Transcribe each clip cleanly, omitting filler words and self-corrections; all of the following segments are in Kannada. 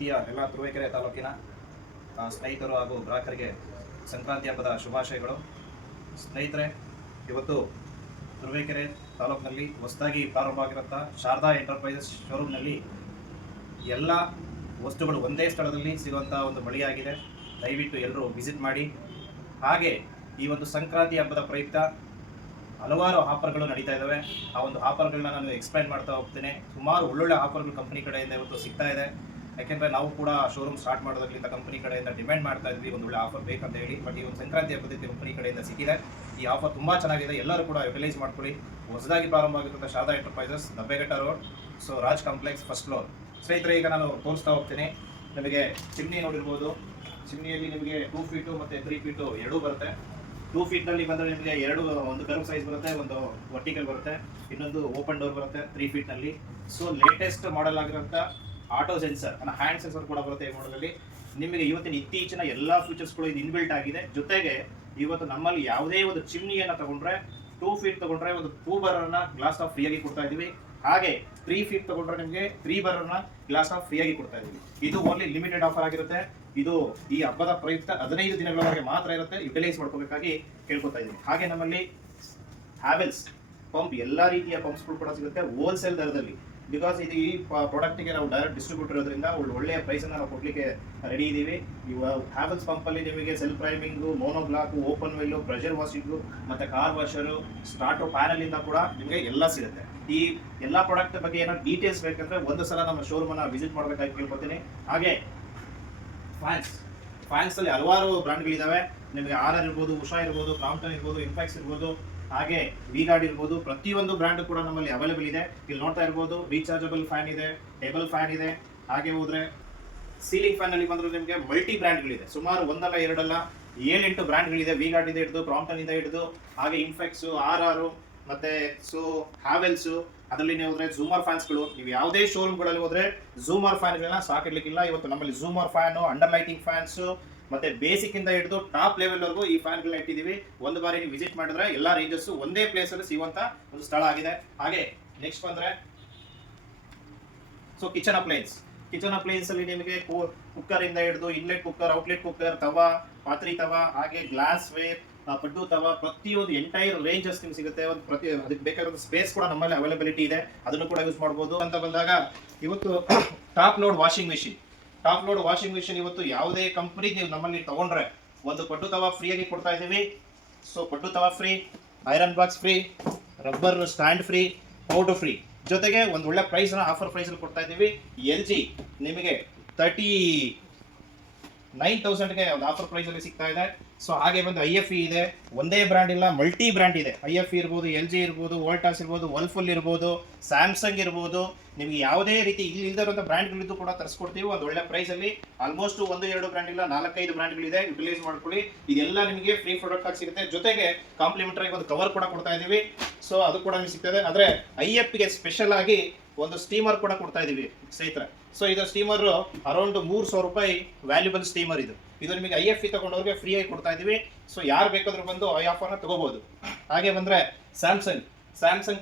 ಪ್ರೀತಿಯ ಎಲ್ಲ ತುರುವೇಕೆರೆ ತಾಲೂಕಿನ ಸ್ನೇಹಿತರು ಹಾಗೂ ಗ್ರಾಹಕರಿಗೆ ಸಂಕ್ರಾಂತಿ ಹಬ್ಬದ ಶುಭಾಶಯಗಳು. ಸ್ನೇಹಿತರೆ, ಇವತ್ತು ತುರುವೇಕೆರೆ ತಾಲೂಕಿನಲ್ಲಿ ಹೊಸದಾಗಿ ಪ್ರಾರಂಭ ಆಗಿರುವಂಥ ಶಾರದಾ ಎಂಟರ್ಪ್ರೈಸಸ್ ಶೋರೂಮ್ನಲ್ಲಿ ಎಲ್ಲ ವಸ್ತುಗಳು ಒಂದೇ ಸ್ಥಳದಲ್ಲಿ ಸಿಗುವಂಥ ಒಂದು ಮಳಿಗೆಯಾಗಿದೆ. ದಯವಿಟ್ಟು ಎಲ್ಲರೂ ವಿಸಿಟ್ ಮಾಡಿ. ಹಾಗೆ ಈ ಒಂದು ಸಂಕ್ರಾಂತಿ ಹಬ್ಬದ ಪ್ರಯುಕ್ತ ಹಲವಾರು ಆಫರ್ಗಳು ನಡೀತಾ ಇದ್ದಾವೆ. ಆ ಒಂದು ಆಫರ್ಗಳನ್ನ ನಾನು ಎಕ್ಸ್ಪ್ಲೈನ್ ಮಾಡ್ತಾ ಹೋಗ್ತೇನೆ. ಸುಮಾರು ಒಳ್ಳೊಳ್ಳೆ ಆಫರ್ಗಳು ಕಂಪನಿ ಕಡೆಯಿಂದ ಇವತ್ತು ಸಿಗ್ತಾ ಇದೆ. ಯಾಕೆಂದರೆ ನಾವು ಕೂಡ ಶೋರೂಮ್ ಸ್ಟಾರ್ಟ್ ಮಾಡೋದ್ರಿಂದ ಕಂಪನಿ ಕಡೆಯಿಂದ ಡಿಮ್ಯಾಂಡ್ ಮಾಡ್ತಾ ಇದ್ವಿ ಒಂದು ಒಳ್ಳೆ ಆಫರ್ ಬೇಕಂತ ಹೇಳಿ. ಬಟ್ ಈ ಒಂದು ಸಂಕ್ರಾಂತಿ ಹಬ್ಬದಕ್ಕೆ ಕಂಪನಿ ಕಡೆಯಿಂದ ಸಿಕ್ಕಿದೆ. ಈ ಆಫರ್ ತುಂಬ ಚೆನ್ನಾಗಿದೆ, ಎಲ್ಲರೂ ಕೂಡ ಯುಟಿಲೈಸ್ ಮಾಡ್ಕೊಳ್ಳಿ. ಹೊಸದಾಗಿ ಪ್ರಾರಂಭ ಆಗಿರುವಂಥ Sharada enterprises, Dabbeghatta road, so Raj complex, first floor. ಸ್ನೇಹಿತರೆ, ಈಗ ನಾನು ತೋರಿಸ್ತಾ ಹೋಗ್ತೀನಿ. ನಿಮಗೆ ಚಿಮ್ನಿ ನೋಡಿರ್ಬೋದು. ಚಿಮ್ನಿಯಲ್ಲಿ ನಿಮಗೆ 2 ಫೀಟು ಮತ್ತು 3 ಫೀಟು ಎರಡೂ ಬರುತ್ತೆ. 2 ಫೀಟ್ನಲ್ಲಿ ಬಂದರೆ ನಿಮಗೆ ಒಂದು ಕರ್ವ್ ಸೈಜ್ ಬರುತ್ತೆ, ಒಂದು ವರ್ಟಿಕಲ್ ಬರುತ್ತೆ, ಇನ್ನೊಂದು ಓಪನ್ ಡೋರ್ ಬರುತ್ತೆ 3 ಫೀಟ್ನಲ್ಲಿ. ಸೊ ಲೇಟೆಸ್ಟ್ ಮಾಡೆಲ್ ಆಗಿರೋಂಥ ಆಟೋ ಸೆನ್ಸರ್ ಹ್ಯಾಂಡ್ ಸೆನ್ಸರ್ ಕೂಡ ಬರುತ್ತೆ ಈ ಮಾಡಲಲ್ಲಿ. ನಿಮಗೆ ಇವತ್ತಿನ ಇತ್ತೀಚಿನ ಎಲ್ಲ ಫೀಚರ್ಸ್ಗಳು ಇದು ಇನ್ಬಿಲ್ಟ್ ಆಗಿದೆ. ಜೊತೆಗೆ ಇವತ್ತು ನಮ್ಮಲ್ಲಿ ಯಾವುದೇ ಒಂದು ಚಿಮ್ನಿಯನ್ನು ತಗೊಂಡ್ರೆ 2 ಫೀಟ್ ತಗೊಂಡ್ರೆ ಒಂದು 2 ಬರರ್ನ ಗ್ಲಾಸ್ ಆಫ್ ಫ್ರೀಯಾಗಿ ಕೊಡ್ತಾ ಇದ್ದೀವಿ. ಹಾಗೆ 3 ಫೀಟ್ ತಗೊಂಡ್ರೆ ನಿಮಗೆ 3 ಬರರ್ನ ಗ್ಲಾಸ್ ಆಫ್ ಫ್ರೀಯಾಗಿ ಕೊಡ್ತಾ ಇದ್ದೀವಿ. ಇದು ಓನ್ಲಿ ಲಿಮಿಟೆಡ್ ಆಫರ್ ಆಗಿರುತ್ತೆ. ಇದು ಈ ಹಬ್ಬದ ಪ್ರಯುಕ್ತ 15 ದಿನಗಳವರೆಗೆ ಮಾತ್ರ ಇರುತ್ತೆ. ಯುಟಿಲೈಸ್ ಮಾಡ್ಕೋಬೇಕಾಗಿ ಕೇಳ್ಕೊತಾ ಇದ್ದೀವಿ. ಹಾಗೆ ನಮ್ಮಲ್ಲಿ ಹ್ಯಾವೆಲ್ಸ್ ಪಂಪ್, ಎಲ್ಲ ರೀತಿಯ ಪಂಪ್ಸ್ಗಳು ಕೂಡ ಸಿಗುತ್ತೆ ಹೋಲ್ಸೇಲ್ ದರದಲ್ಲಿ. ಬಿಕಾಸ್ ಇದು ಈ ಪ್ರಾಡಕ್ಟ್ಗೆ ನಾವು ಡೈರೆಕ್ಟ್ ಡಿಸ್ಟ್ರಿಬ್ಯೂಟರ್ ಇರೋದ್ರಿಂದ ಒಳ್ಳೆಯ ಪ್ರೈಸನ್ನು ನಾವು ಕೊಡಲಿಕ್ಕೆ ರೆಡಿ ಇದ್ದೀವಿ. ಇವಾಗ ಹ್ಯಾವೆಲ್ಸ್ ಪಂಪಲ್ಲಿ ನಿಮಗೆ self priming, monoblock, open well, pressure washing ಮತ್ತು ಕಾರ್ ವಾಷರು, ಸ್ಟಾರ್ಟರ್ ಪ್ಯಾನಲಿಂದ ಕೂಡ ನಿಮಗೆ ಎಲ್ಲ ಸಿಗುತ್ತೆ. ಈ ಎಲ್ಲ ಪ್ರಾಡಕ್ಟ್ ಬಗ್ಗೆ ಏನಾದ್ರು ಡೀಟೇಲ್ಸ್ ಬೇಕಂದ್ರೆ ಒಂದು ಸಲ ನಮ್ಮ ಶೋರೂಮನ್ನು ವಿಸಿಟ್ ಮಾಡಬೇಕಾಗಿ ಕೇಳ್ಕೊತೀನಿ. ಹಾಗೆ ಫ್ಯಾನ್ಸ್ ಅಲ್ಲಿ ಹಲವಾರು ಬ್ರ್ಯಾಂಡ್ಗಳಿದ್ದಾವೆ. ನಿಮಗೆ ಆರ್ ಇರ್ಬೋದು, ಉಷಾ ಇರ್ಬೋದು, ಕ್ರಾಂಪ್ಟನ್ ಇರ್ಬೋದು, ಇನ್ಫ್ಯಾಕ್ಸ್ ಇರ್ಬೋದು, ಹಾಗೆ ವಿ-ಗಾರ್ಡ್ ಇರ್ಬೋದು. ಪ್ರತಿಯೊಂದು ಬ್ರ್ಯಾಂಡ್ ಕೂಡ ನಮ್ಮಲ್ಲಿ ಅವೈಲೇಬಲ್ ಇದೆ. ಇಲ್ಲಿ ನೋಡ್ತಾ ಇರ್ಬೋದು, ರೀಚಾರ್ಜಬಲ್ ಫ್ಯಾನ್ ಇದೆ, ಟೇಬಲ್ ಫ್ಯಾನ್ ಇದೆ. ಹಾಗೆ ಹೋದ್ರೆ ಸೀಲಿಂಗ್ ಫ್ಯಾನ್ ಅಲ್ಲಿ ಬಂದ್ರೆ ನಿಮಗೆ ಮಲ್ಟಿ ಬ್ರ್ಯಾಂಡ್ಗಳಿದೆ. ಸುಮಾರು ಒಂದಲ್ಲ ಎರಡಲ್ಲ 7-8 ಬ್ರ್ಯಾಂಡ್ಗಳಿದೆ. ವಿ-ಗಾರ್ಡ್ ಇಂದ ಹಿಡಿದು, ಕ್ರಾಂಪ್ಟನ್ ಇಂದ ಹಿಡಿದು, ಹಾಗೆ ಇನ್ಫ್ಯಾಕ್ಸ್, ಆರ್ ಮತ್ತೆ ಹ್ಯಾವೆಲ್ಸ್. ಅದರಲ್ಲಿ ನೀವು ಹೋದ್ರೆ ಝೂಮರ್ ಫ್ಯಾನ್ಸ್ಗಳು, ನೀವು ಯಾವುದೇ ಶೋರೂಮ್ಗಳಲ್ಲಿ ಹೋದ್ರೆ ಝೂಮರ್ ಫ್ಯಾನ್ಗಳನ್ನ ಸಾಕಿಡ್ಲಿಕ್ಕಿಲ್ಲ. ಇವತ್ತು ನಮ್ಮಲ್ಲಿ ಝೂಮರ್ ಫ್ಯಾನು, ಅಂಡರ್ ಲೈಟಿಂಗ್ ಫ್ಯಾನ್ಸ್ ಮತ್ತೆ ಬೇಸಿಕ್ ಇಂದ ಹಿಡಿದು ಟಾಪ್ ಲೆವೆಲ್ ವರೆಗೂ ಈ ಫ್ಯಾನ್ಗಳನ್ನ ಇಟ್ಟಿದ್ದೀವಿ. ಒಂದು ಬಾರಿ ನೀವು ವಿಸಿಟ್ ಮಾಡಿದ್ರೆ ಎಲ್ಲ ರೇಂಜಸ್ ಒಂದೇ ಪ್ಲೇಸ್ ಅಲ್ಲಿ ಸಿಗುವಂತ ಒಂದು ಸ್ಥಳ ಆಗಿದೆ. ಹಾಗೆ ನೆಕ್ಸ್ಟ್ ಬಂದ್ರೆ ಸೊ ಕಿಚನ್ ಅಪ್ಲೈನ್ಸ್ ಅಲ್ಲಿ ನಿಮಗೆ ಕುಕ್ಕರ್ ಇಂದ ಹಿಡಿದು ಇನ್ಲೆಟ್ ಕುಕ್ಕರ್, ಔಟ್ಲೆಟ್ ಕುಕ್ಕರ್, ತವಾ, ಪಾತ್ರಿ ತವಾ, ಹಾಗೆ ಗ್ಲಾಸ್ ವೇರ್, ಪಡ್ಡು ತವಾ, ಪ್ರತಿಯೊಂದು ಎಂಟೈರ್ ರೇಂಜಸ್ ನಿಮ್ಗೆ ಸಿಗುತ್ತೆ. ಅದಕ್ಕೆ ಬೇಕಾದ ಸ್ಪೇಸ್ ಕೂಡ ನಮ್ಮಲ್ಲಿ ಅವೈಲಬಿಲಿಟಿ ಇದೆ, ಅದನ್ನು ಕೂಡ ಯೂಸ್ ಮಾಡ್ಬೋದು. ಅಂತ ಬಂದಾಗ ಇವತ್ತು ಟಾಪ್ ಲೋಡ್ ವಾಷಿಂಗ್ ಮಿಷಿನ್ ಇವತ್ತು ಯಾವುದೇ ಕಂಪನಿ ನೀವು ನಮ್ಮಲ್ಲಿ ತಗೊಂಡ್ರೆ ಒಂದು ಪಡ್ಡು ತವಾ ಫ್ರೀಯಾಗಿ ಕೊಡ್ತಾ ಇದ್ದೀವಿ. ಸೊ ಪಡ್ಡು ತವಾ free, iron box free, rubber stand free, powder free. ಜೊತೆಗೆ ಒಂದು ಒಳ್ಳೆ ಪ್ರೈಸ್ನ ಆಫರ್ ಪ್ರೈಸಲ್ಲಿ ಕೊಡ್ತಾ ಇದ್ದೀವಿ. LG ನಿಮಗೆ 39,000ಗೆ ಒಂದು ಆಫರ್ ಪ್ರೈಸಲ್ಲಿ ಸಿಗ್ತಾ ಇದೆ. ಸೊ ಹಾಗೆ ಬಂದು IFE ಇದೆ. ಒಂದೇ ಬ್ರ್ಯಾಂಡ್ ಇಲ್ಲ, ಮಲ್ಟಿ ಬ್ರ್ಯಾಂಡ್ ಇದೆ. IFE ಇರ್ಬೋದು, LG ಇರ್ಬೋದು, ವೋಲ್ಟಾಸ್ ಇರ್ಬೋದು, ವರ್ಲ್ಪೂಲ್ ಇರ್ಬೋದು, ಸ್ಯಾಮ್ಸಂಗ್ ಇರ್ಬೋದು. ನಿಮಗೆ ಯಾವುದೇ ರೀತಿ ಇಲ್ಲದಿರುವಂಥ ಬ್ರ್ಯಾಂಡ್ಗಳಿದ್ದು ಕೂಡ ತರಿಸ್ಕೊಡ್ತೀವಿ ಒಂದು ಒಳ್ಳೆ ಪ್ರೈಸಲ್ಲಿ. ಆಲ್ಮೋಸ್ಟ್ 1-2 ಬ್ರ್ಯಾಂಡ್ ಇಲ್ಲ, 4-5 ಬ್ರ್ಯಾಂಡ್ಗಳಿದೆ. ಯುಟಿಲೈಸ್ ಮಾಡ್ಕೊಳ್ಳಿ. ಇದೆಲ್ಲ ನಿಮಗೆ ಫ್ರೀ ಪ್ರಾಡಕ್ಟ್ ಆಗಿ ಸಿಗುತ್ತೆ. ಜೊತೆಗೆ ಕಾಂಪ್ಲಿಮೆಂಟರಿ ಒಂದು ಕವರ್ ಕೂಡ ಕೊಡ್ತಾ ಇದ್ದೀವಿ. ಸೊ ಅದು ಕೂಡ ನಿಮಗೆ ಸಿಗ್ತದೆ. ಆದರೆ IFEಗೆ ಸ್ಪೆಷಲ್ ಆಗಿ ಒಂದು ಸ್ಟೀಮರ್ ಕೂಡ ಕೊಡ್ತಾ ಇದ್ದೀವಿ ಸ್ನೇಹಿತರೆ. ಸೊ ಇದು ಸ್ಟೀಮರ್ ಅರೌಂಡ್ 3,000 ರೂಪಾಯಿ ವ್ಯಾಲ್ಯೂಬಲ್ ಸ್ಟೀಮರ್ ಇದು ನಿಮಗೆ IFE ತಗೊಂಡವ್ರಿಗೆ ಫ್ರೀ ಆಗಿ ಕೊಡ್ತಾ ಇದ್ದೀವಿ. ಸೊ ಯಾರು ಬೇಕಾದ್ರೂ ಬಂದು ಈ ಆಫರ್ನ ತಗೋಬಹುದು. ಹಾಗೆ ಬಂದ್ರೆ Samsung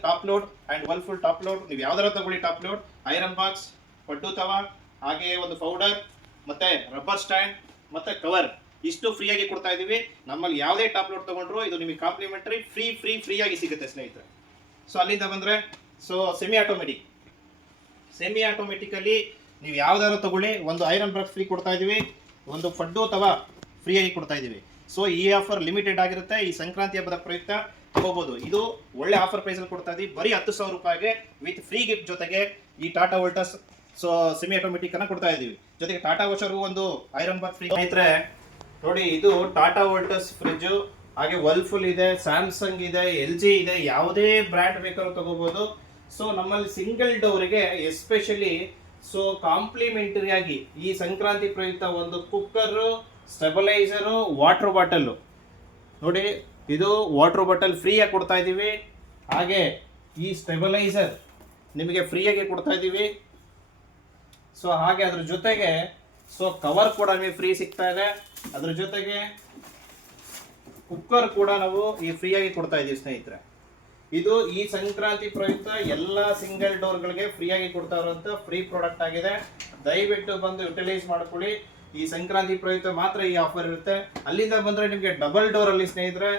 top load and Whirlpool top load, ನೀವು ಯಾವ್ದಾರ ತಗೊಳ್ಳಿ ಟಾಪ್ ಲೋಡ್, ಐರನ್ ಬಾಕ್ಸ್, ಪಡ್ಡು ತವಾ, ಹಾಗೆ ಒಂದು ಪೌಡರ್, ಮತ್ತೆ ರಬ್ಬರ್ ಸ್ಟ್ಯಾಂಡ್, ಮತ್ತೆ ಕವರ್, ಇಷ್ಟು ಫ್ರೀಯಾಗಿ ಕೊಡ್ತಾ ಇದ್ದೀವಿ. ನಮ್ಮಲ್ಲಿ ಯಾವುದೇ ಟಾಪ್ ಲೋಡ್ ತಗೊಂಡ್ರು ಇದು ನಿಮಗೆ ಕಾಂಪ್ಲಿಮೆಂಟರಿ ಫ್ರೀ ಆಗಿ ಸಿಗುತ್ತೆ ಸ್ನೇಹಿತರೆ. ಸೊ ಅಲ್ಲಿಂದ ಬಂದ್ರೆ ಸೊ ಸೆಮಿ ಆಟೋಮೆಟಿಕಲಿ ನೀವು ಯಾವ್ದಾದ್ರು ತಗೊಳ್ಳಿ, ಒಂದು ಐರನ್ ಬಾಕ್ಸ್ ಫ್ರೀ ಕೊಡ್ತಾ ಇದ್ದೀವಿ, ಒಂದು ಪಡ್ಡು ತವಾ ಫ್ರೀಯಾಗಿ ಕೊಡ್ತಾ ಇದ್ದೀವಿ. ಸೊ ಈ ಆಫರ್ ಲಿಮಿಟೆಡ್ ಆಗಿರುತ್ತೆ. ಈ ಸಂಕ್ರಾಂತಿ ಹಬ್ಬದ ಪ್ರಯುಕ್ತ ತಗೋಬಹುದು. ಇದು ಒಳ್ಳೆ ಆಫರ್ ಪ್ರೈಸಲ್ಲಿ ಕೊಡ್ತಾ ಇದ್ದೀವಿ. ಬರೀ 10,000 ರೂಪಾಯಿಗೆ ವಿತ್ ಫ್ರೀ ಗಿಫ್ಟ್ ಜೊತೆಗೆ ಈ Tata Voltas so semi automatic ಅನ್ನ ಕೊಡ್ತಾ ಇದ್ದೀವಿ. ಜೊತೆಗೆ ಟಾಟಾ ವಾಷರ್ಗೂ ಒಂದು ಐರನ್ ಬಾಕ್ಸ್ ಫ್ರೀ. ಸ್ನೇಹಿತರೆ ನೋಡಿ, ಇದು ಟಾಟಾ ವೋಲ್ಟಾಸ್ ಫ್ರಿಡ್ಜು, ಹಾಗೆ ವರ್ಲ್ಪೂಲ್ ಇದೆ, ಸ್ಯಾಮ್ಸಂಗ್ ಇದೆ, LG ಇದೆ. ಯಾವುದೇ ಬ್ರ್ಯಾಂಡ್ ಬೇಕಾದ್ರೂ ತಗೋಬಹುದು. ಸೊ ನಮ್ಮಲ್ಲಿ ಸಿಂಗಲ್ ಡೋರಿಗೆ ಎಸ್ಪೆಷಲಿ ಸೊ ಕಾಂಪ್ಲಿಮೆಂಟರಿ ಆಗಿ ಈ ಸಂಕ್ರಾಂತಿ ಪ್ರಯುಕ್ತ ಒಂದು ಕುಕ್ಕರು, ಸ್ಟೆಬಲೈಸರು, ವಾಟರ್ ಬಾಟಲ್ ನೋಡಿ, ಇದು ವಾಟರ್ ಬಾಟಲ್ ಫ್ರೀಯಾಗಿ ಕೊಡ್ತಾ ಇದ್ದೀವಿ. ಹಾಗೆ ಈ ಸ್ಟೆಬಲೈಸರ್ ನಿಮಗೆ ಫ್ರೀಯಾಗಿ ಕೊಡ್ತಾ ಇದ್ದೀವಿ. ಸೊ ಹಾಗೆ ಅದ್ರ ಜೊತೆಗೆ ಸೊ ಕವರ್ ಕೂಡ ನಿಮಗೆ ಫ್ರೀ ಸಿಗ್ತಾ ಇದೆ. ಅದ್ರ ಜೊತೆಗೆ ಕುಕ್ಕರ್ ಕೂಡ ನಾವು ಈ ಫ್ರೀಯಾಗಿ ಕೊಡ್ತಾ ಇದ್ದೀವಿ ಸ್ನೇಹಿತರೆ. ಇದು ಈ ಸಂಕ್ರಾಂತಿ ಪ್ರಯುಕ್ತ ಎಲ್ಲ ಸಿಂಗಲ್ ಡೋರ್ಗಳಿಗೆ ಫ್ರೀ ಆಗಿ ಕೊಡ್ತಾ ಇರುವಂತ ಫ್ರೀ ಪ್ರಾಡಕ್ಟ್ ಆಗಿದೆ. ದಯವಿಟ್ಟು ಬಂದು ಯುಟಿಲೈಸ್ ಮಾಡ್ಕೊಳ್ಳಿ. ಈ ಸಂಕ್ರಾಂತಿ ಪ್ರಯುಕ್ತ ಮಾತ್ರ ಈ ಆಫರ್ ಇರುತ್ತೆ. ಅಲ್ಲಿಂದ ಬಂದ್ರೆ ನಿಮಗೆ ಡಬಲ್ ಡೋರ್ ಅಲ್ಲಿ ಸ್ನೇಹಿತರೆ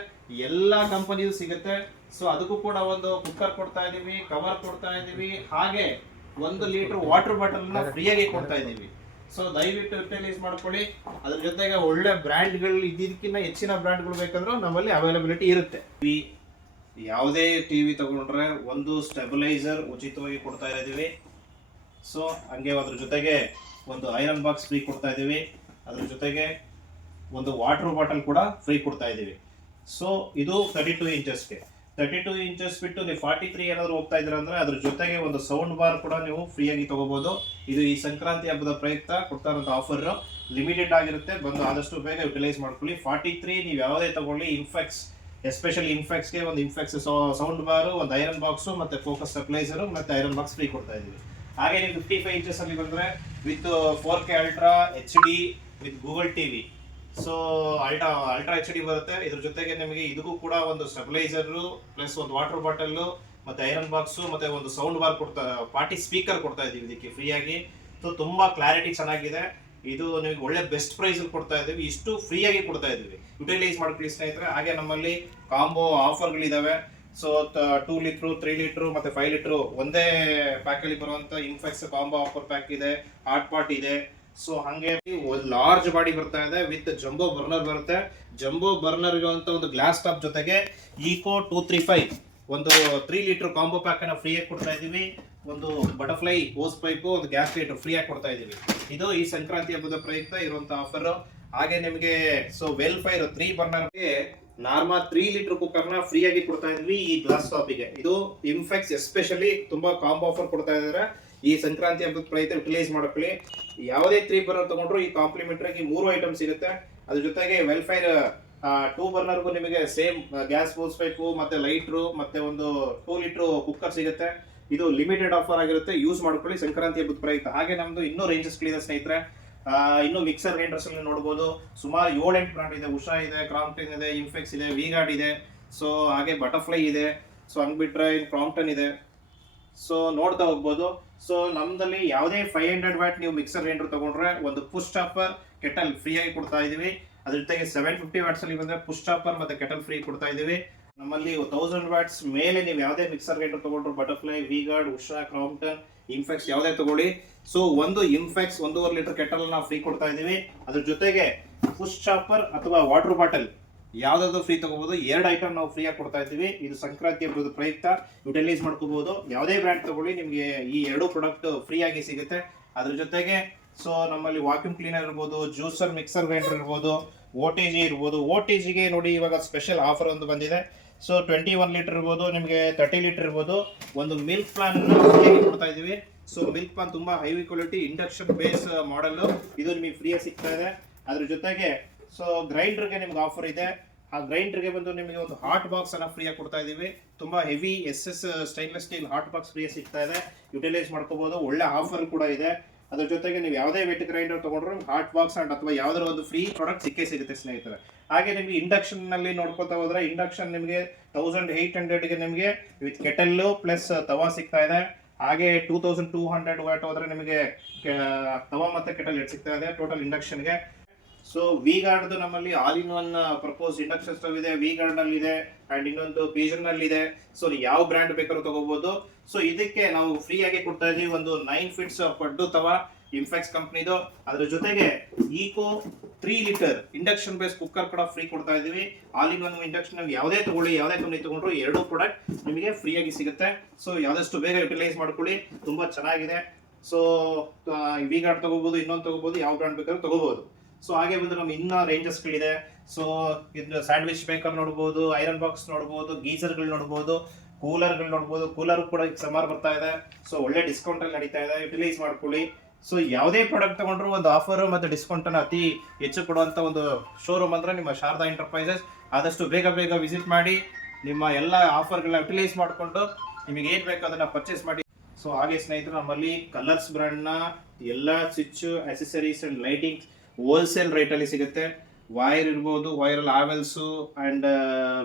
ಎಲ್ಲಾ ಕಂಪನಿಯು ಸಿಗುತ್ತೆ. ಸೊ ಅದಕ್ಕೂ ಕೂಡ ಒಂದು ಕುಕ್ಕರ್ ಕೊಡ್ತಾ ಇದೀವಿ, ಕವರ್ ಕೊಡ್ತಾ ಇದೀವಿ, ಹಾಗೆ 1 ಲೀಟರ್ ವಾಟರ್ ಬಾಟಲ್ ನ ಫ್ರೀ ಆಗಿ ಕೊಡ್ತಾ ಇದೀವಿ. ಸೊ ದಯವಿಟ್ಟು ಯುಟಿಲೈಸ್ ಮಾಡ್ಕೊಳ್ಳಿ. ಅದ್ರ ಜೊತೆಗೆ ಒಳ್ಳೆ ಬ್ರ್ಯಾಂಡ್ಗಳು ಇದಕ್ಕಿಂತ ಹೆಚ್ಚಿನ ಬ್ರ್ಯಾಂಡ್ಗಳು ಬೇಕಂದ್ರೆ ನಮ್ಮಲ್ಲಿ ಅವೈಲಬಿಲಿಟಿ ಇರುತ್ತೆ. ಯಾವುದೇ ಟಿವಿ ತಗೊಂಡ್ರೆ ಒಂದು ಸ್ಟೆಬಿಲೈಸರ್ ಉಚಿತವಾಗಿ ಕೊಡ್ತಾ ಇದೀವಿ. ಸೊ ಹಂಗೆ ಅದ್ರ ಜೊತೆಗೆ ಒಂದು ಐರನ್ ಬಾಕ್ಸ್ ಫ್ರೀ ಕೊಡ್ತಾ ಇದೀವಿ. ಅದ್ರ ಜೊತೆಗೆ ಒಂದು ವಾಟರ್ ಬಾಟಲ್ ಕೂಡ ಫ್ರೀ ಕೊಡ್ತಾ ಇದೀವಿ. ಸೊ ಇದು 32 ಇಂಚಸ್ಗೆ. 32 ಇಂಚಸ್ ಬಿಟ್ಟು ನೀವು 43 ಏನಾದ್ರು ಹೋಗ್ತಾ ಇದ್ದೀರಾ ಅಂದ್ರೆ ಅದ್ರ ಜೊತೆಗೆ ಒಂದು ಸೌಂಡ್ ಬಾರ್ ಕೂಡ ನೀವು ಫ್ರೀ ಆಗಿ ತಗೋಬಹುದು. ಇದು ಈ ಸಂಕ್ರಾಂತಿ ಹಬ್ಬದ ಪ್ರಯುಕ್ತ ಕೊಡ್ತಾ ಇರೋ ಆಫರ್ ಲಿಮಿಟೆಡ್ ಆಗಿರುತ್ತೆ. ಬಂದು ಆದಷ್ಟು ಬೇಗ ಯುಟಿಲೈಸ್ ಮಾಡ್ಕೊಳ್ಳಿ. 43 ನೀವು ಯಾವುದೇ ತಗೊಳ್ಳಿ, ಇನ್ಫೆಕ್ಸ್ ಎಸ್ಪೆಷಲಿ ಇನ್ಫೆಕ್ಸ್ಗೆ ಒಂದು ಇನ್ಫೆಕ್ಸ್ ಸೌಂಡ್ ಬಾರು, ಒಂದು ಐರನ್ ಬಾಕ್ಸು ಮತ್ತೆ ಫೋಕಸ್ ಸ್ಟೆಬಿಲೈಸರ್ ಮತ್ತೆ ಐರನ್ ಬಾಕ್ಸ್ ಫ್ರೀ ಕೊಡ್ತಾ ಇದೀವಿ. ಹಾಗೆ ನೀವು 55 ಇಂಚಸ್ ಅಲ್ಲಿ ಬಂದ್ರೆ with 4K ultra HD with Google TV. So ultra HD ಬರುತ್ತೆ. ಇದ್ರ ಜೊತೆಗೆ ನಿಮಗೆ ಇದಕ್ಕೂ ಕೂಡ ಒಂದು ಸ್ಟೆಬಿಲೈಸರ್ ಪ್ಲಸ್ ಒಂದು ವಾಟರ್ ಬಾಟಲ್ ಮತ್ತೆ ಐರನ್ ಬಾಕ್ಸ್ ಮತ್ತೆ ಒಂದು ಸೌಂಡ್ ಬಾರ್ ಕೊಡ್ತಾ, ಪಾರ್ಟಿ ಸ್ಪೀಕರ್ ಕೊಡ್ತಾ ಇದೀವಿ ಇದಕ್ಕೆ ಫ್ರೀ ಆಗಿ. ಸೊ ತುಂಬಾ ಕ್ಲಾರಿಟಿ ಚೆನ್ನಾಗಿದೆ. ಇದು ನಿಮಗೆ ಒಳ್ಳೆ ಬೆಸ್ಟ್ ಪ್ರೈಸ್ ಅಲ್ಲಿ ಕೊಡ್ತಾ ಇದೀವಿ. ಇಷ್ಟು ಫ್ರೀ ಆಗಿ ಕೊಡ್ತಾ ಇದೀವಿ. ಯುಟಿಲೈಸ್ ಮಾಡ್ಕೊಳ್ಳಿ ಸ್ನೇಹಿತರೆ. ಹಾಗೆ ನಮ್ಮಲ್ಲಿ ಕಾಂಬೋ ಆಫರ್ಗಳಿದಾವೆ. ಸೊ 2 ಲೀಟರ್ 3 ಲೀಟರ್ ಮತ್ತೆ 5 ಲೀಟರ್ ಒಂದೇ ಪ್ಯಾಕ್ ಅಲ್ಲಿ ಬರುವಂತ ಇನ್ಫೆಕ್ಸ್ ಕಾಂಬೋ ಆಫರ್ ಪ್ಯಾಕ್ ಇದೆ, ಹಾಟ್ ಪಾಟ್ ಇದೆ. ಸೊ ಹಂಗೆ ಲಾರ್ಜ್ ಬಾಡಿ ಬರ್ತಾ ಇದೆ ವಿತ್ ಜಂಬೋ ಬರ್ನರ್ ಬರುತ್ತೆ. ಜಂಬೋ ಬರ್ನರ್ ಅಂತ ಒಂದು ಗ್ಲಾಸ್ ಟಾಪ್ ಜೊತೆಗೆ ಈಕೋ 235 ಒಂದು 3 ಲೀಟರ್ ಕಾಂಬೋ ಪ್ಯಾಕ್ ಅನ್ನ ಫ್ರೀ ಆಗಿ ಕೊಡ್ತಾ ಇದೀವಿ. ಒಂದು ಬಟರ್ಫ್ಲೈ ಹೋಸ್ ಪೈಪ್, ಒಂದು ಗ್ಯಾಸ್ ಲೈಟರ್ ಫ್ರೀ ಆಗಿ ಕೊಡ್ತಾ ಇದೀವಿ. ಇದು ಈ ಸಂಕ್ರಾಂತಿ ಹಬ್ಬದ ಪ್ರಯುಕ್ತ ಇರುವಂತ ಆಫರ್. ಹಾಗೆ ನಿಮಗೆ so Vellfire 3 ಬರ್ನರ್ಗೆ normal 3 litre cooker ನ ಫ್ರೀ ಆಗಿ ಕೊಡ್ತಾ ಇದ್ವಿ ಈ ಗ್ಲಾಸ್ ಟಾಪಿಗೆ. ಇದು ಇನ್ಫೆಕ್ಸ್ ಎಸ್ಪೆಷಲಿ ತುಂಬಾ ಕಾಂಬೋ ಆಫರ್ ಕೊಡ್ತಾ ಇದ್ದಾರೆ. ಈ ಸಂಕ್ರಾಂತಿ ಹಬ್ಬದ ಪ್ರಯುಕ್ತ ಯುಟಿಲೈಸ್ ಮಾಡ್ಕೊಳ್ಳಿ. ಯಾವುದೇ 3 ಬರ್ನರ್ ತಗೊಂಡ್ರು ಈ ಕಾಂಪ್ಲಿಮೆಂಟರಿ 3 ಐಟಮ್ ಸಿಗುತ್ತೆ. ಅದ್ರ ಜೊತೆಗೆ ವೆಲ್ಫೈರ್ 2 ಬರ್ನರ್ಗೂ ನಿಮಗೆ ಸೇಮ್ ಗ್ಯಾಸ್ ಹೋಸ್ ಪೈಪ್ ಮತ್ತೆ ಲೈಟ್ರು ಮತ್ತೆ ಒಂದು 2 ಲೀಟರ್ ಕುಕ್ಕರ್ ಸಿಗುತ್ತೆ. ಇದು ಲಿಮಿಟೆಡ್ ಆಫರ್ ಆಗಿರುತ್ತೆ. ಯೂಸ್ ಮಾಡ್ಕೊಳ್ಳಿ ಸಂಕ್ರಾಂತಿ ಹಬ್ಬದ ಪ್ರಯುಕ್ತ. ಹಾಗೆ ನಮ್ದು ಇನ್ನೂ ರೇಂಜಸ್ಗಳಿದೆ ಸ್ನೇಹಿತರೆ. ಇನ್ನು ಮಿಕ್ಸರ್ ಗ್ರೈಂಡರ್ಸ್ ಅಲ್ಲಿ ನೋಡಬಹುದು. ಸುಮಾರು 7-8 ಬ್ರಾಂಡ್ ಇದೆ. ಉಷಾ ಇದೆ, ಕ್ರಾಂಪ್ಟನ್ ಇದೆ, ಇನ್ಫೆಕ್ಸ್ ಇದೆ, ವಿಗಾರ್ಡ್ ಇದೆ. ಸೊ ಹಾಗೆ ಬಟರ್ಫ್ಲೈ ಇದೆ. ಸೊ ಹಂಗ್ ಬಿಟ್ರೆ ಕ್ರಾಂಪ್ಟನ್ ಇದೆ. ಸೊ ನೋಡ್ತಾ ಹೋಗ್ಬೋದು. ಸೊ ನಮ್ದಲ್ಲಿ ಯಾವುದೇ 500 ವ್ಯಾಟ್ ನೀವು ಮಿಕ್ಸರ್ ಗ್ರೈಂಡರ್ ತಗೊಂಡ್ರೆ ಒಂದು ಪುಷ್ ಚಾಪರ್ ಕೆಟಲ್ ಫ್ರೀ ಆಗಿ ಕೊಡ್ತಾ ಇದೀವಿ. ಅದ್ರ ಜೊತೆಗೆ 750 ವ್ಯಾಟ್ಸ್ ಅಲ್ಲಿ ಬಂದ್ರೆ ಪುಷ್ ಚಾಪರ್ ಮತ್ತೆ ಕೆಟಲ್ ಫ್ರೀ ಕೊಡ್ತಾ ಇದೀವಿ. ನಮ್ಮಲ್ಲಿ 1000 ವ್ಯಾಟ್ಸ್ ಮೇಲೆ ನೀವು ಯಾವುದೇ ಮಿಕ್ಸರ್ ಗ್ರೈಂಡರ್ ತಗೊಂಡ್ರು ಬಟರ್ಫ್ಲೈ, ವಿಗಾರ್ಡ್, ಉಷಾ, ಕ್ರಾಂಪ್ಟನ್, ಇನ್ಫೆಕ್ಸ್ ಯಾವುದೇ ತಗೊಳ್ಳಿ. ಸೊ ಒಂದು ಇನ್ಫೆಕ್ಸ್ 1.5 ಲೀಟರ್ ಕೆಟಲ್ ನಾವು ಫ್ರೀ ಕೊಡ್ತಾ ಇದೀವಿ. ಅದ್ರ ಜೊತೆಗೆ ಪುಷ್ ಚಾಪರ್ ಅಥವಾ ವಾಟರ್ ಬಾಟಲ್ ಯಾವ್ದಾದ್ರು ಫ್ರೀ ತಗೋಬಹುದು. 2 ಐಟಮ್ ನಾವು ಫ್ರೀ ಆಗಿ ಕೊಡ್ತಾ ಇದ್ದೀವಿ. ಇದು ಸಂಕ್ರಾಂತಿ ಹಬ್ಬದ ಪ್ರಯುಕ್ತ ಯುಟಿಲೈಸ್ ಮಾಡ್ಕೋಬಹುದು. ಯಾವುದೇ ಬ್ರ್ಯಾಂಡ್ ತಗೊಳ್ಳಿ ನಿಮಗೆ ಈ 2 ಪ್ರಾಡಕ್ಟ್ ಫ್ರೀ ಆಗಿ ಸಿಗುತ್ತೆ. ಅದ್ರ ಜೊತೆಗೆ ಸೊ ನಮ್ಮಲ್ಲಿ ವಾಕ್ಯೂಮ್ ಕ್ಲೀನರ್ ಇರ್ಬೋದು, ಜ್ಯೂಸರ್, ಮಿಕ್ಸರ್ ಗ್ರೈಂಡರ್ ಇರ್ಬೋದು, OTG ಇರ್ಬೋದು. OTGಗೆ ನೋಡಿ ಇವಾಗ ಸ್ಪೆಷಲ್ ಆಫರ್ ಒಂದು ಬಂದಿದೆ. ಸೊ 21 ಲೀಟರ್ ಇರ್ಬೋದು, ನಿಮಗೆ 30 ಲೀಟರ್ ಇರ್ಬೋದು. ಒಂದು ಮಿಲ್ಕ್ ಪ್ಲಾನ್ ಫ್ರೀ ಆಗಿ ಕೊಡ್ತಾ ಇದೀವಿ. ಸೊ ಮಿಲ್ಕ್ ಪ್ಲಾನ್ ತುಂಬಾ high quality induction base model. ಇದು ನಿಮಗೆ ಫ್ರೀ ಆಗಿ ಸಿಗ್ತಾ ಇದೆ. ಅದ್ರ ಜೊತೆಗೆ ಸೊ ಗ್ರೈಂಡರ್ಗೆ ನಿಮ್ಗೆ ಆಫರ್ ಇದೆ. ಆ ಗ್ರೈಂಡರ್ಗೆ ಬಂದು ನಿಮಗೆ ಒಂದು ಹಾಟ್ ಬಾಕ್ಸ್ ಅನ್ನ ಫ್ರೀ ಆಗಿ ಕೊಡ್ತಾ ಇದೀವಿ. ತುಂಬಾ heavy SS stainless steel hot box free ಸಿಗ್ತಾ ಇದೆ. ಯುಟಿಲೈಸ್ ಮಾಡ್ಕೋಬಹುದು. ಒಳ್ಳೆ ಆಫರ್ ಕೂಡ ಇದೆ. ಅದ್ರ ಜೊತೆಗೆ ನೀವು ಯಾವುದೇ ವೆಟ್ ಗ್ರೈಂಡರ್ ತಗೊಂಡ್ರು ಹಾಟ್ ಬಾಕ್ಸ್ ಅಂಡ್ ಅಥವಾ ಯಾವ್ದಾರ ಒಂದು ಫ್ರೀ ಪ್ರಾಡಕ್ಟ್ ಸಿಕ್ಕೇ ಸಿಗುತ್ತೆ ಸ್ನೇಹಿತರೆ. ಹಾಗೆ ನಿಮಗೆ ಇಂಡಕ್ಷನ್ ನಲ್ಲಿ ನೋಡ್ಕೊತಾ ಹೋದ್ರೆ ಇಂಡಕ್ಷನ್ ನಿಮಗೆ 1800ಗೆ ನಿಮಗೆ ವಿತ್ ಕೆಟಲ್ ಪ್ಲಸ್ ತವಾ ಸಿಗ್ತಾ ಇದೆ. ಹಾಗೆ 2200 ವ್ಯಾಟ್ ಹೋದ್ರೆ ನಿಮಗೆ ತವಾ ಮತ್ತೆ ಕೆಟಲ್ ಸಿಗ್ತಾ ಇದೆ ಟೋಟಲ್ ಇಂಡಕ್ಷನ್ಗೆ. ಸೊ ವಿಗಾರ್ಡ್ ನಮ್ಮಲ್ಲಿ all in one propose induction stove ಇದೆ, ವಿಗಾರ್ಡ್ ನಲ್ಲಿ ಇದೆ ಅಂಡ್ ಇನ್ನೊಂದು ಪೀಜನ್ ನಲ್ಲಿ ಇದೆ. ಸೊ ಯಾವ ಬ್ರ್ಯಾಂಡ್ ಬೇಕಾದ್ರೂ ತಗೋಬಹುದು. ಸೊ ಇದಕ್ಕೆ ನಾವು ಫ್ರೀ ಆಗಿ ಕೊಡ್ತಾ ಇದೀವಿ ಒಂದು 9 ಫೀಟ್ಸ್ ಪಡ್ಡು ತವಾ ಇನ್ಫೆಕ್ಸ್ ಕಂಪ್ನಿದು. ಅದ್ರ ಜೊತೆಗೆ eco 3 litre induction base cooker ಕೂಡ ಫ್ರೀ ಕೊಡ್ತಾ ಇದೀವಿ. ಆಲ್ ಇನ್ ಒನ್ ಇಂಡಕ್ಷನ್ ಯಾವುದೇ ತಗೊಳ್ಳಿ, ಯಾವುದೇ ಕಂಪ್ನಿ ತಗೊಂಡ್ರು 2 ಪ್ರಾಡಕ್ಟ್ ನಿಮಗೆ ಫ್ರೀ ಆಗಿ ಸಿಗುತ್ತೆ. ಸೊ ಯಾವ್ದಷ್ಟು ಬೇಗ ಯುಟಿಲೈಸ್ ಮಾಡ್ಕೊಳ್ಳಿ. ತುಂಬಾ ಚೆನ್ನಾಗಿದೆ. ಸೊ ವಿಗಾರ್ಡ್ ತಗೋಬಹುದು, ಇನ್ನೊಂದು ತಗೋಬಹುದು, ಯಾವ ಬ್ರ್ಯಾಂಡ್ ಬೇಕಾದ್ರೂ ತಗೋಬಹುದು. ಸೊ ಹಾಗೆ ಬಂದ್ರೆ ನಮ್ಗೆ ಇನ್ನ ರೇಂಜಸ್ಗಳಿದೆ. ಸೊ ಇದು ಸ್ಯಾಂಡ್ವಿಚ್ ಮೇಕರ್ ನೋಡ್ಬೋದು, ಐರನ್ ಬಾಕ್ಸ್ ನೋಡ್ಬೋದು, ಗೀಸರ್ಗಳು ನೋಡ್ಬೋದು, ಕೂಲರ್ಗಳು ನೋಡ್ಬೋದು. ಕೂಲರ್ ಕೂಡ ಈಗ ಸಮಾರ್ ಬರ್ತಾ ಇದೆ. ಸೊ ಒಳ್ಳೆ ಡಿಸ್ಕೌಂಟ್ ಅಲ್ಲಿ ನಡೀತಾ ಇದೆ. ಯುಟಿಲೈಸ್ ಮಾಡ್ಕೊಳ್ಳಿ. ಸೊ ಯಾವುದೇ ಪ್ರಾಡಕ್ಟ್ ತಗೊಂಡ್ರು ಒಂದು ಆಫರ್ ಮತ್ತೆ ಡಿಸ್ಕೌಂಟ್ ಅನ್ನು ಅತಿ ಹೆಚ್ಚು ಕೊಡುವಂತ ಒಂದು ಶೋರೂಮ್ ಅಂದ್ರೆ ನಿಮ್ಮ ಶಾರದಾ ಎಂಟರ್ಪ್ರೈಸಸ್. ಆದಷ್ಟು ಬೇಗ ವಿಸಿಟ್ ಮಾಡಿ ನಿಮ್ಮ ಎಲ್ಲ ಆಫರ್ಗಳನ್ನ ಯುಟಿಲೈಸ್ ಮಾಡಿಕೊಂಡು ನಿಮಗೆ ಏನ್ ಬೇಕು ಅದನ್ನ ಪರ್ಚೇಸ್ ಮಾಡಿ. ಸೊ ಹಾಗೆ ಸ್ನೇಹಿತರು, ನಮ್ಮಲ್ಲಿ ಕಲರ್ಸ್ ಬ್ರ್ಯಾಂಡ್ ನ ಎಲ್ಲ switch, accessories and lighting wholesale rate ಅಲ್ಲಿ ಸಿಗುತ್ತೆ. ವೈರ್ ಇರ್ಬೋದು, ವೈರಲ್ಲಿ ಆವೆಲ್ಸು ಆ್ಯಂಡ್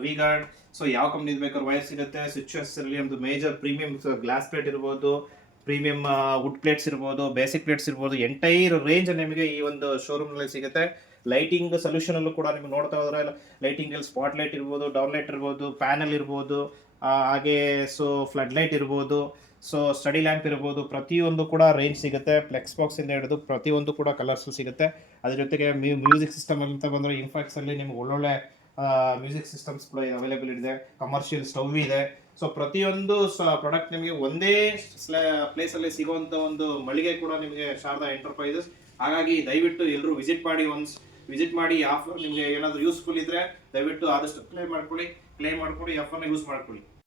ವಿಗಾರ್ಡ್. ಸೊ ಯಾವ ಕಂಪ್ನಿದು ಬೇಕಾದ್ರೆ ವೈರ್ ಸಿಗುತ್ತೆ. ಸ್ವಿಚಸ್ ಇರಲಿ, ನಮ್ಮದು ಮೇಜರ್ ಪ್ರೀಮಿಯಂ ಗ್ಲಾಸ್ ಪ್ಲೇಟ್ ಇರ್ಬೋದು, ಪ್ರೀಮಿಯಂ ವುಡ್ ಪ್ಲೇಟ್ಸ್ ಇರ್ಬೋದು, ಬೇಸಿಕ್ ಪ್ಲೇಟ್ಸ್ ಇರ್ಬೋದು, ಎಂಟೈರ್ ರೇಂಜ್ ನಿಮಗೆ ಈ ಒಂದು ಶೋರೂಮ್ನಲ್ಲಿ ಸಿಗುತ್ತೆ. ಲೈಟಿಂಗ್ ಸೊಲ್ಯೂಷನಲ್ಲೂ ಕೂಡ ನಿಮ್ಗೆ ನೋಡ್ತಾ ಹೋದ್ರೆ ಲೈಟಿಂಗಲ್ಲಿ ಸ್ಪಾಟ್ ಲೈಟ್ ಇರ್ಬೋದು, ಡೌನ್ ಲೈಟ್ ಇರ್ಬೋದು, ಪ್ಯಾನಲ್ ಇರ್ಬೋದು, ಹಾಗೆ ಸೊ ಫ್ಲಡ್ ಲೈಟ್ ಇರ್ಬೋದು, ಸೊ ಸ್ಟಡಿ ಲ್ಯಾಂಪ್ ಇರ್ಬೋದು, ಪ್ರತಿಯೊಂದು ಕೂಡ ರೇಂಜ್ ಸಿಗುತ್ತೆ. ಫ್ಲೆಕ್ಸ್ ಬಾಕ್ಸಿಂದ ಹಿಡಿದು ಪ್ರತಿಯೊಂದು ಕೂಡ ಕಲರ್ಸು ಸಿಗುತ್ತೆ. ಅದ್ರ ಜೊತೆಗೆ ಮ್ಯೂಸಿಕ್ ಸಿಸ್ಟಮ್ ಅಂತ ಬಂದರೆ ಇನ್ಫಾಕ್ಸಲ್ಲಿ ನಿಮ್ಗೆ ಒಳ್ಳೊಳ್ಳೆ ಮ್ಯೂಸಿಕ್ ಸಿಸ್ಟಮ್ಸ್ ಕೂಡ ಅವೈಲೇಬಲ್ ಇದೆ. ಕಮರ್ಷಿಯಲ್ ಸ್ಟವ್ ಇದೆ. ಸೊ ಪ್ರತಿಯೊಂದು ಪ್ರಾಡಕ್ಟ್ ನಿಮಗೆ ಒಂದೇ ಪ್ಲೇಸಲ್ಲಿ ಸಿಗುವಂಥ ಒಂದು ಮಳಿಗೆ ಕೂಡ ನಿಮಗೆ ಶಾರದಾ ಎಂಟರ್ಪ್ರೈಸಸ್. ಹಾಗಾಗಿ ದಯವಿಟ್ಟು ಎಲ್ಲರೂ ವಿಸಿಟ್ ಮಾಡಿ ಆಫರ್ ನಿಮಗೆ ಏನಾದರೂ ಯೂಸ್ಫುಲ್ ಇದ್ದರೆ ದಯವಿಟ್ಟು ಆದಷ್ಟು ಕ್ಲೇಮ್ ಮಾಡ್ಕೊಳ್ಳಿ, ಈ ಆಫರ್ನ ಯೂಸ್ ಮಾಡ್ಕೊಳ್ಳಿ.